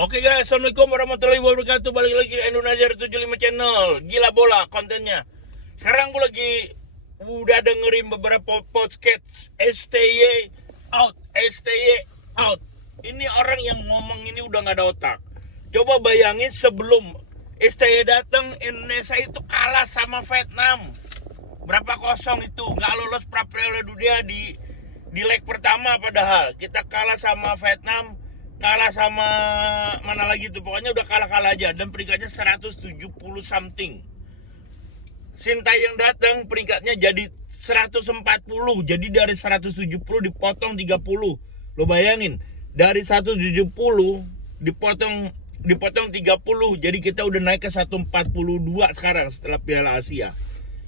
Oke guys, Assalamualaikum warahmatullahi wabarakatuh. Balik lagi ke Indonesia 75 Channel. Gila bola kontennya. Sekarang gue lagi udah dengerin beberapa podcast STY out, STY out. Ini orang yang ngomong ini udah gak ada otak. Coba bayangin sebelum STY datang, Indonesia itu kalah sama Vietnam. Berapa kosong itu, gak lolos pra-piala dunia di leg pertama. Padahal kita kalah sama Vietnam, kalah sama mana lagi tuh, pokoknya udah kalah aja, dan peringkatnya 170 something. Sintayong datang peringkatnya jadi 140, jadi dari 170 dipotong 30. Lo bayangin, dari 170 dipotong 30, jadi kita udah naik ke 142 sekarang setelah Piala Asia.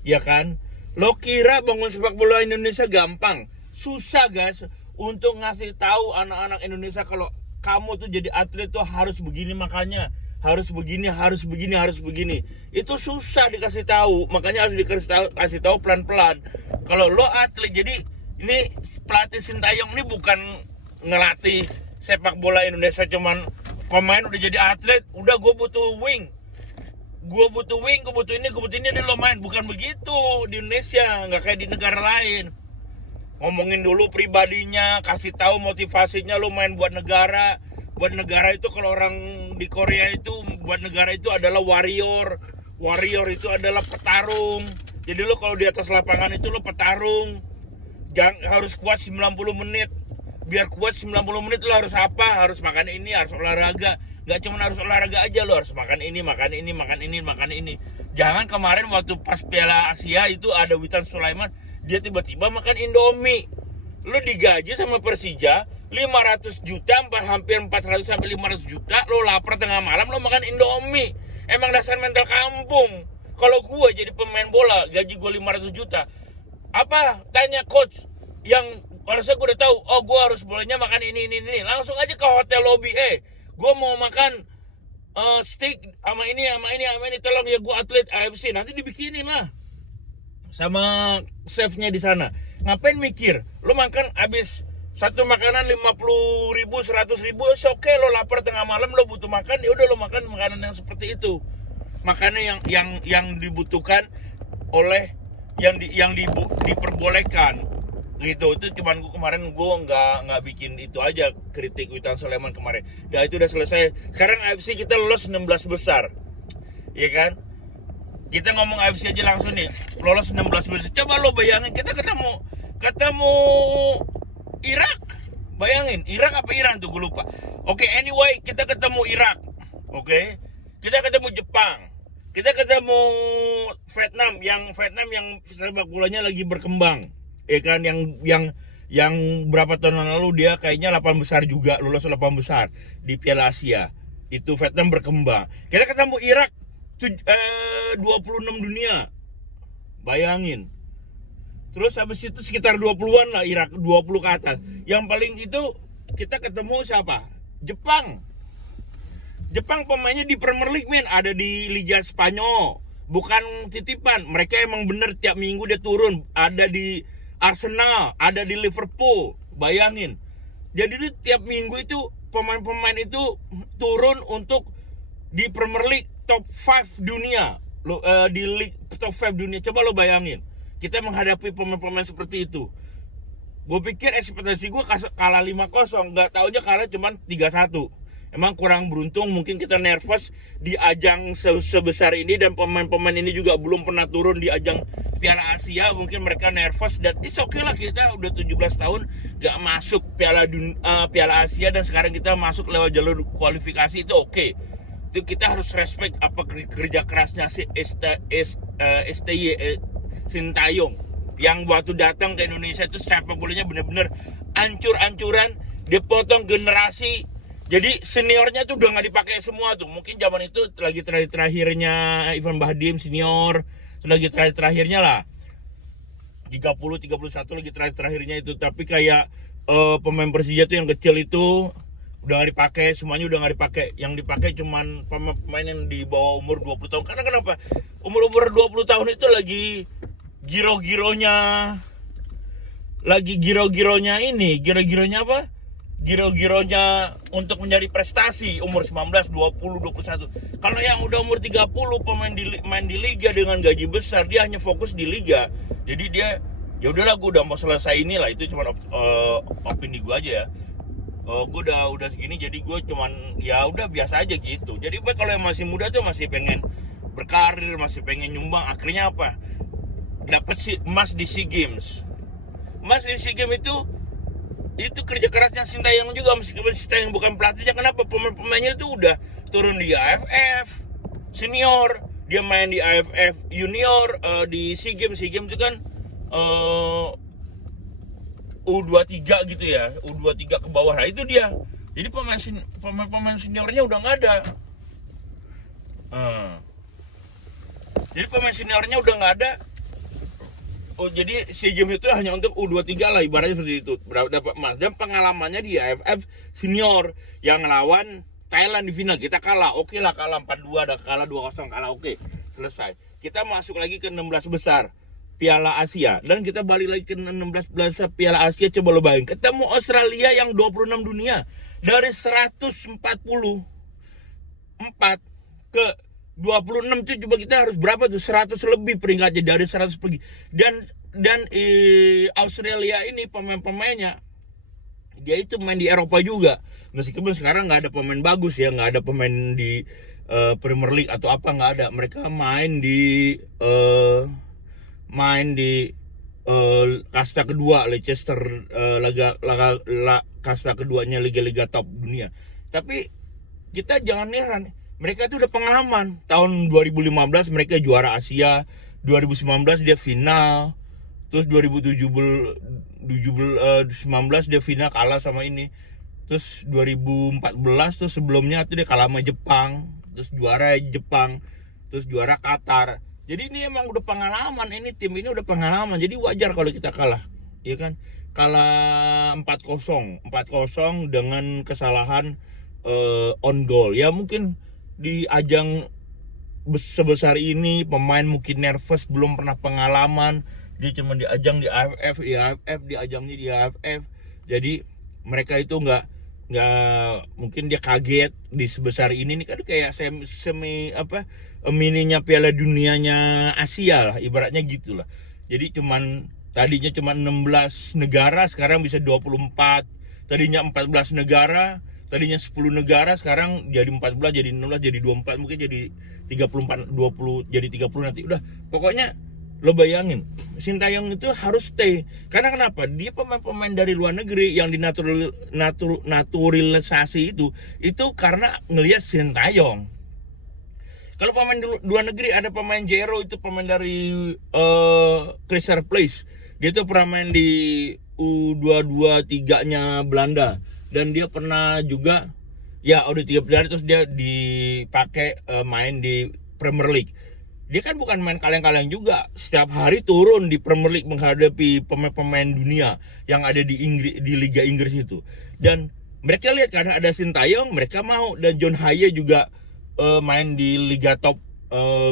Ya kan? Lo kira bangun sepak bola Indonesia gampang? Susah guys, untuk ngasih tahu anak-anak Indonesia kalau kamu tuh jadi atlet tuh harus begini, makanya harus begini. Itu susah dikasih tahu, makanya harus kasih tahu pelan-pelan. Kalau lo atlet, jadi ini pelatih Sintayong ini bukan ngelatih sepak bola Indonesia cuman pemain udah jadi atlet, udah gue butuh wing, gue butuh ini lo main. Bukan begitu di Indonesia, nggak kayak di negara lain. Ngomongin dulu pribadinya, kasih tahu motivasinya, lo main buat negara. Buat negara itu, kalau orang di Korea itu, buat negara itu adalah warrior itu adalah petarung. Jadi lo kalau di atas lapangan itu lo petarung. Harus kuat 90 menit. Biar kuat 90 menit lo harus apa? Harus makan ini, harus olahraga. Gak cuma harus olahraga aja, lo harus makan ini. Jangan kemarin waktu pas Piala Asia itu ada Witan Sulaiman, dia tiba-tiba makan Indomie. Lu digaji sama Persija 500 juta, hampir 400 sampai 500 juta, lu lapar tengah malam lu makan Indomie. Emang dasar mental kampung. Kalau gua jadi pemain bola, gaji gua 500 juta. Apa? Tanya coach yang harusnya gua udah tahu, oh gua harus bolehnya makan ini. Langsung aja ke hotel lobby, gua mau makan steak sama ini, tolong ya, gua atlet AFC, nanti dibikinin lah sama chefnya di sana. Ngapain mikir? Lo makan habis satu makanan 50.000, 100.000, oke. Lo lapar tengah malam, lo butuh makan, ya udah lo makan makanan yang seperti itu. Makanan yang dibutuhkan oleh yang diperbolehkan gitu. Itu cuman kemarin gue nggak bikin itu aja, kritik Witan Sulaiman kemarin. Dan itu udah selesai. Sekarang AFC kita lolos 16 besar, ya kan? Kita ngomong AFC aja langsung nih, lolos 16 besar. Coba lo bayangin, kita ketemu Irak. Bayangin, Irak apa Iran tuh, gue lupa. Oke, anyway, kita ketemu Irak. Oke. Kita ketemu Jepang. Kita ketemu Vietnam yang sepak bolanya lagi berkembang. Ya kan, yang berapa tahun lalu dia kayaknya 8 besar juga, lolos 8 besar di Piala Asia. Itu Vietnam berkembang. Kita ketemu Irak 26 dunia. Bayangin. Terus habis itu sekitar 20-an lah Irak, 20 ke atas. Yang paling itu kita ketemu siapa? Jepang pemainnya di Premier League, men. Ada di Liga Spanyol. Bukan titipan. Mereka emang bener tiap minggu dia turun. Ada di Arsenal, ada di Liverpool. Bayangin. Jadi itu tiap minggu itu pemain-pemain itu turun untuk di Premier League top 5 dunia. Di League top 5 dunia. Coba lo bayangin, kita menghadapi pemain-pemain seperti itu. Gue pikir ekspektasi gue kalah 5-0, nggak taunya kalah cuman 3-1. Emang kurang beruntung, mungkin kita nervous di ajang sebesar ini, dan pemain-pemain ini juga belum pernah turun di ajang Piala Asia. Mungkin mereka nervous, dan it's okay lah, kita udah 17 tahun gak masuk Piala Asia, dan sekarang kita masuk lewat jalur kualifikasi, itu oke. Itu kita harus respect apa kerja kerasnya si STY Sintayong, yang waktu datang ke Indonesia itu sepak bolanya bener-bener ancur-ancuran, dia potong generasi. Jadi seniornya tuh udah nggak dipakai semua tuh. Mungkin zaman itu lagi terakhirnya Ivan Bahdim senior, lagi terakhirnya lah 30-31 lagi terakhirnya itu. Tapi kayak pemain Persija tuh yang kecil itu udah nggak dipakai, semuanya udah nggak dipakai. Yang dipakai cuman pemain yang di bawah umur 20 tahun. Karena kenapa? Umur 20 tahun itu lagi giro-gironya apa? giro-gironya untuk mencari prestasi umur 19, 20, 21. Kalau yang udah umur 30 pemain main di liga dengan gaji besar, dia hanya fokus di liga. Jadi dia ya udahlah, gue udah mau selesai inilah. Itu cuma opini gue aja ya. Gue udah segini, jadi gue cuman ya udah biasa aja gitu. Jadi kalau yang masih muda tuh masih pengen berkarir, masih pengen nyumbang, akhirnya apa? Dapat emas di SEA Games. Emas di SEA Games itu kerja kerasnya Sintayong juga, meskipun Sintayong bukan pelatihnya. Kenapa? Pemain-pemainnya itu udah turun di AFF senior, dia main di AFF junior, di SEA Games itu kan U23 gitu ya, U23 ke bawah. Nah itu dia. Jadi pemain seniornya udah nggak ada. Jadi pemain seniornya udah nggak ada. Jadi SEA Games itu hanya untuk U23 lah, ibaratnya seperti itu. Dapat emas. Dan pengalamannya di AFF senior yang ngelawan Thailand di final, kita kalah. Oke lah, kalah 4-2, ada kalah 2-0, kalah, oke. Selesai. Kita masuk lagi ke 16 besar Piala Asia, dan kita balik lagi ke 16 besar Piala Asia. Coba lo bayangin, ketemu Australia yang 26 dunia, dari 144 ke 26 itu coba kita harus berapa tuh, 100 lebih peringkatnya, dari 100 pergi. Dan Australia ini pemain-pemainnya dia itu main di Eropa juga, meskipun sekarang nggak ada pemain bagus ya, nggak ada pemain di Premier League atau apa, nggak ada. Mereka main di kasta kedua Leicester, kasta keduanya liga-liga top dunia. Tapi kita jangan heran, mereka itu udah pengalaman. Tahun 2015 mereka juara Asia, 2019 dia final, terus 2019 dia final kalah sama ini, terus 2014 terus sebelumnya itu dia kalah sama Jepang, terus juara Jepang, terus juara Qatar. Jadi ini emang udah pengalaman, ini tim ini udah pengalaman. Jadi wajar kalau kita kalah, ya kan? Kalah 4-0 dengan kesalahan on goal. Ya mungkin di ajang sebesar ini pemain mungkin nervous, belum pernah pengalaman. Dia cuma diajang di AFF, diajangnya di AFF. Jadi mereka itu nggak mungkin dia kaget di sebesar ini. Nih kan kayak semi mininya Piala Dunianya Asia lah, ibaratnya gitulah. Jadi tadinya cuma 16 negara, sekarang bisa 24. Tadinya 14 negara, tadinya 10 negara, sekarang jadi 14, jadi 16, jadi 24, mungkin jadi 34, 20, jadi 30 nanti. Udah, pokoknya lo bayangin, Sintayong itu harus stay. Karena kenapa? Dia pemain-pemain dari luar negeri yang dinaturalisasi itu karena ngelihat Sintayong. Kalau pemain di luar negeri, ada pemain Jero, itu pemain dari Crystal Palace. Dia tuh pernah main di U22 3-nya Belanda, dan dia pernah juga ya udah 3 Belanda, terus dia dipakai main di Premier League. Dia kan bukan main kaleng-kaleng juga, setiap hari turun di Premier League menghadapi pemain-pemain dunia yang ada di Liga Inggris itu. Dan mereka lihat karena ada Sintayong, mereka mau. Dan John Haye juga main di liga top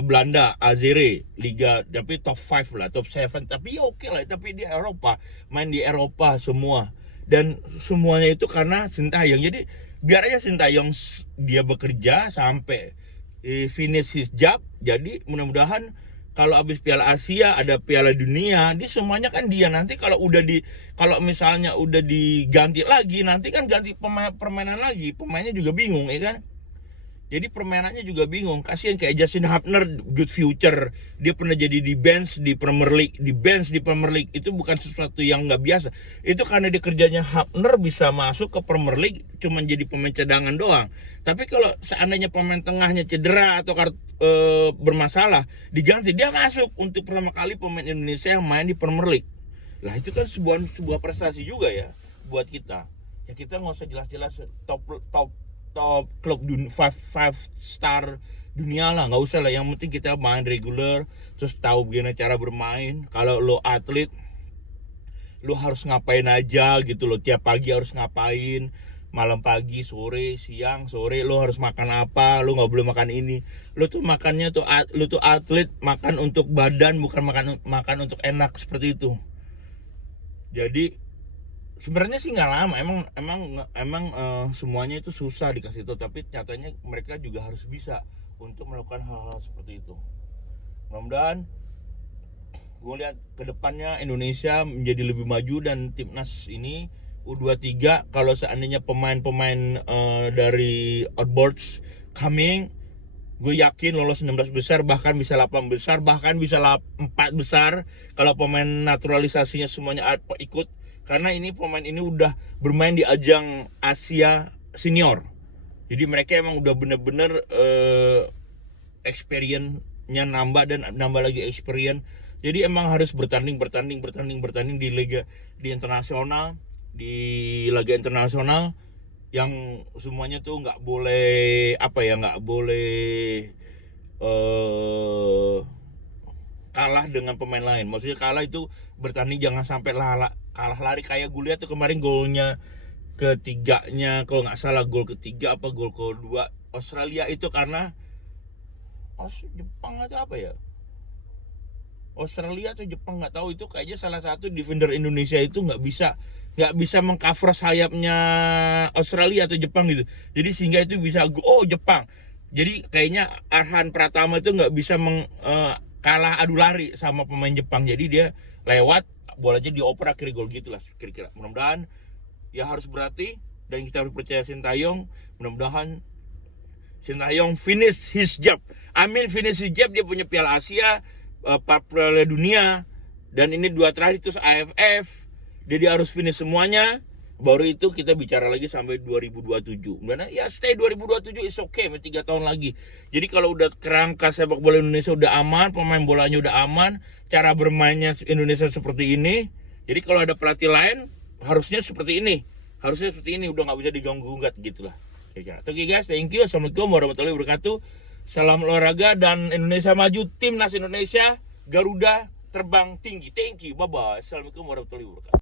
Belanda, Azere, liga tapi top 5 lah, top 7, tapi ya oke lah. Tapi di Eropa, main di Eropa semua, dan semuanya itu karena Sintayong. Jadi biar aja Sintayong dia bekerja sampai finish his job. Jadi mudah-mudahan kalau habis Piala Asia ada Piala Dunia, di semuanya kan dia. Nanti kalau misalnya udah diganti lagi, nanti kan ganti permainan lagi, pemainnya juga bingung ya kan. Jadi permainannya juga bingung. Kasihan kayak Justin Hapner, good future. Dia pernah jadi di bench di Premier League. Di bench di Premier League itu bukan sesuatu yang nggak biasa. Itu karena dia kerjanya Hapner bisa masuk ke Premier League cuma jadi pemain cadangan doang. Tapi kalau seandainya pemain tengahnya cedera atau bermasalah, diganti, dia masuk untuk pertama kali pemain Indonesia yang main di Premier League. Lah itu kan sebuah prestasi juga ya buat kita. Ya kita nggak usah jelas-jelas top klub 5 star dunia lah, nggak usah lah. Yang penting kita main reguler, terus tahu gimana cara bermain. Kalau lo atlet, lo harus ngapain aja gitu lo. Tiap pagi harus ngapain, malam, pagi, sore, siang, sore lo harus makan apa. Lo nggak boleh makan ini. Lo tuh makannya tuh, lo tuh atlet, makan untuk badan, bukan makan untuk enak, seperti itu. Jadi Sebenarnya sih nggak lama, emang semuanya itu susah dikasih tahu, tapi nyatanya mereka juga harus bisa untuk melakukan hal-hal seperti itu. Mudah-mudahan gue lihat kedepannya Indonesia menjadi lebih maju, dan timnas ini U23 kalau seandainya pemain-pemain dari outboards coming, gue yakin lolos 16 besar, bahkan bisa 8 besar, bahkan bisa 4 besar kalau pemain naturalisasinya semuanya ikut. Karena ini pemain ini udah bermain di ajang Asia senior, jadi mereka emang udah bener-bener experience-nya nambah dan nambah lagi experience. Jadi emang harus bertanding di liga, di internasional, di laga internasional, yang semuanya tuh nggak boleh nggak boleh kalah dengan pemain lain. Maksudnya kalah itu bertanding, jangan sampai kalah lari. Kayak gue lihat tuh kemarin golnya ketiganya, kalau nggak salah gol ketiga apa gol kedua Australia itu karena Jepang atau apa ya, Australia atau Jepang nggak tahu, itu kayaknya salah satu defender Indonesia itu nggak bisa mengcover sayapnya Australia atau Jepang gitu. Jadi sehingga itu bisa Jepang. Jadi kayaknya Arhan Pratama itu nggak bisa kalah adu lari sama pemain Jepang. Jadi dia lewat, bolanya dioper, akhirnya gol gitulah kira-kira. Mudah-mudahan ya harus berarti, dan kita harus percaya Sintayong. Mudah-mudahan Sintayong finish his job. Finish his job. Dia punya Piala Asia, Piala Dunia, dan ini 2 terakhir terus AFF. Dia harus finish semuanya, baru itu kita bicara lagi sampai 2027. Karena ya stay 2027 is okay, 3 tahun lagi. Jadi kalau udah kerangka sepak bola Indonesia udah aman, pemain bolanya udah aman, cara bermainnya Indonesia seperti ini. Jadi kalau ada pelatih lain harusnya seperti ini, udah nggak bisa diganggu-gugat gitulah. Oke guys, thank you. Assalamualaikum warahmatullahi wabarakatuh. Salam olahraga dan Indonesia maju, timnas Indonesia, Garuda terbang tinggi. Thank you, bye bye. Assalamualaikum warahmatullahi wabarakatuh.